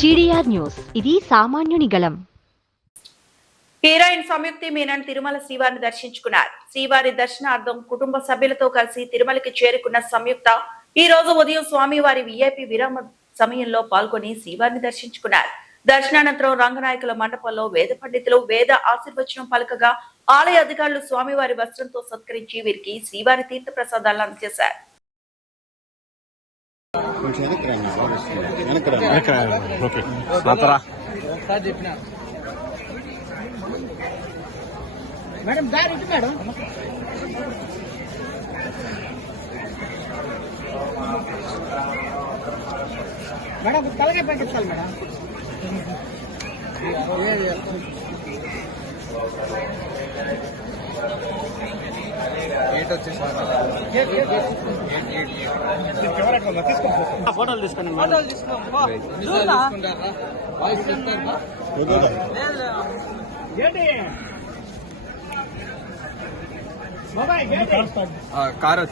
GDR news, ఇది సామాన్యుని గళం. హీరోయిన్ సంయుక్తి మీనన్ తిరుమల శ్రీవారిని దర్శించుకున్నారు. శ్రీవారి దర్శనార్థం కుటుంబ సభ్యులతో కలిసి తిరుమలకి చేరుకున్న సంయుక్త ఈ రోజు ఉదయం స్వామివారి విఐపి విరామ సమయంలో పాల్గొని శ్రీవారిని దర్శించుకున్నారు. దర్శనానంతరం రంగనాయకుల మండపంలో వేద పండితులు వేద ఆశీర్వచనం పలకగా ఆలయ అధికారులు స్వామివారి వస్త్రంతో సత్కరించి వీరికి శ్రీవారి తీర్థ ప్రసాదాలను అందజేశారు. మేడం దారి ఇటు మేడం మేడం తలగే పెట్టాలి మేడం ఫోటోలు తీసుకోండి ఏంటి మొబైల్ కార్